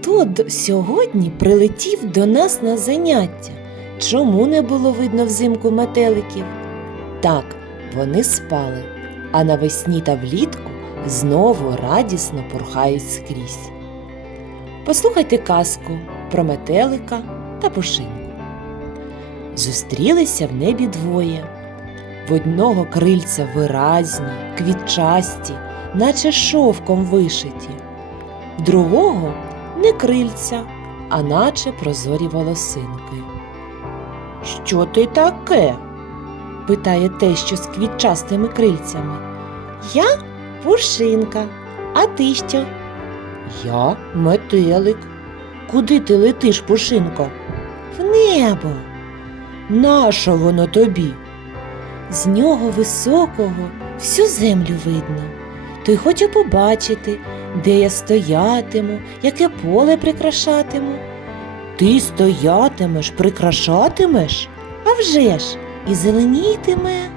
Хто сьогодні прилетів до нас на заняття? Чому не було видно взимку метеликів? Так, вони спали, а навесні та влітку знову радісно порхають скрізь. Послухайте казку про метелика та пушинку. Зустрілися в небі двоє. В одного крильця виразні, квітчасті, наче шовком вишиті, другого не крильця, а наче прозорі волосинки. Що ти таке? питає те, що з квітчастими крильцями. Я пушинка, а ти що? Я метелик. Куди ти летиш, пушинко? В небо. Нащо воно тобі? З нього високого всю землю видно. Той хоче побачити, де я стоятиму, яке поле прикрашатиму. Ти стоятимеш, прикрашатимеш? А вже ж, і зеленітиме.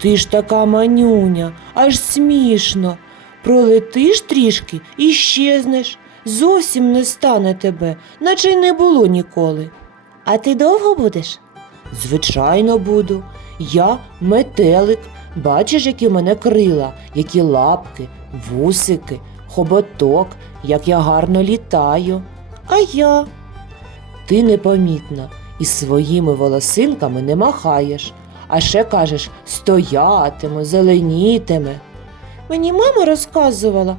Ти ж така манюня, аж смішно. Пролетиш трішки і щезнеш. Зовсім не стане тебе, наче й не було ніколи. А ти довго будеш? Звичайно, буду. Я метелик. Бачиш, які в мене крила, які лапки, вусики, хоботок, як я гарно літаю. А я. Ти непомітна і своїми волосинками не махаєш, а ще кажеш стоятиме, зеленітиме. Мені мама розказувала.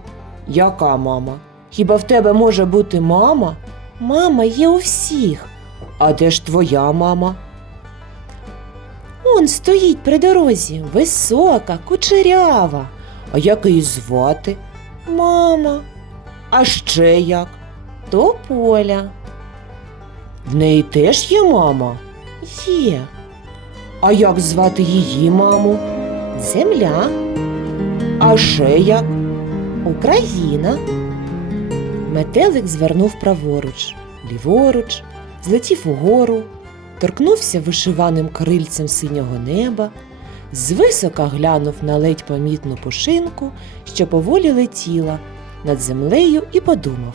Яка мама? Хіба в тебе може бути мама? Мама є у всіх. А де ж твоя мама? Он стоїть при дорозі, висока, кучерява. А як її звати? Мама. А ще як? То Поля. В неї теж є мама? Є. А як звати її маму? Земля. А ще як? Україна. Метелик звернув праворуч, ліворуч, злетів угору, торкнувся вишиваним крильцем синього неба, звисока глянув на ледь помітну пушинку, що поволі летіла над землею і подумав.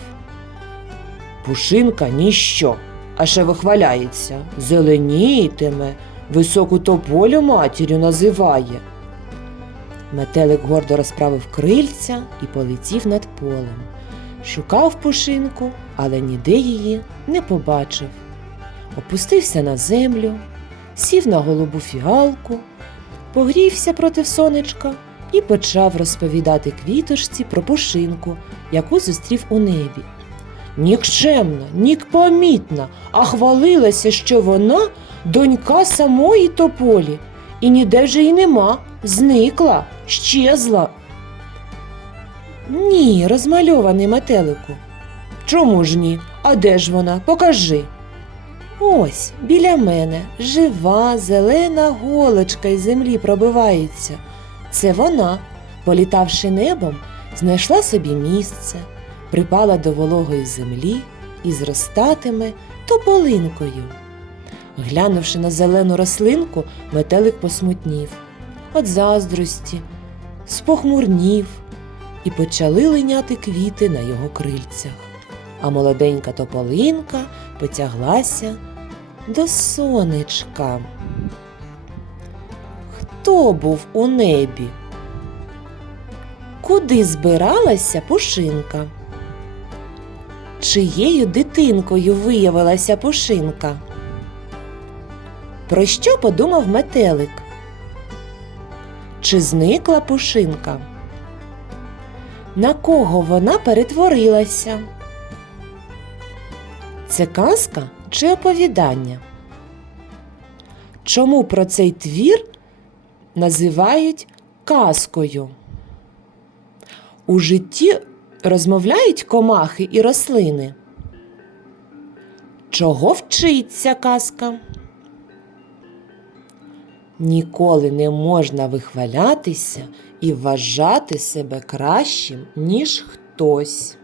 Пушинка ніщо, а ще вихваляється, зеленітиме, високу тополю матір'ю називає. Метелик гордо розправив крильця і полетів над полем. Шукав пушинку, але ніде її не побачив. Опустився на землю, сів на голубу фіалку, погрівся проти сонечка і почав розповідати квіточці про пушинку, яку зустрів у небі. Нікчемна, нікпомітна, а хвалилася, що вона донька самої тополі, і ніде вже й нема, зникла, щезла. Ні, розмальований метелику. Чому ж ні? А де ж вона? Покажи. Ось, біля мене, жива, зелена голочка із землі пробивається. Це вона, політавши небом, знайшла собі місце, припала до вологої землі і зростатиме тополинкою. Глянувши на зелену рослинку, метелик посмутнів. От заздрості, спохмурнів, і почали линяти квіти на його крильцях. А молоденька тополинка потяглася до сонечка. Хто був у небі? Куди збиралася пушинка? Чиєю дитинкою виявилася пушинка? Про що подумав метелик? Чи зникла пушинка? На кого вона перетворилася? Це казка чи оповідання? Чому про цей твір називають казкою? У житті розмовляють комахи і рослини. Чого вчиться казка? Ніколи не можна вихвалятися і вважати себе кращим, ніж хтось.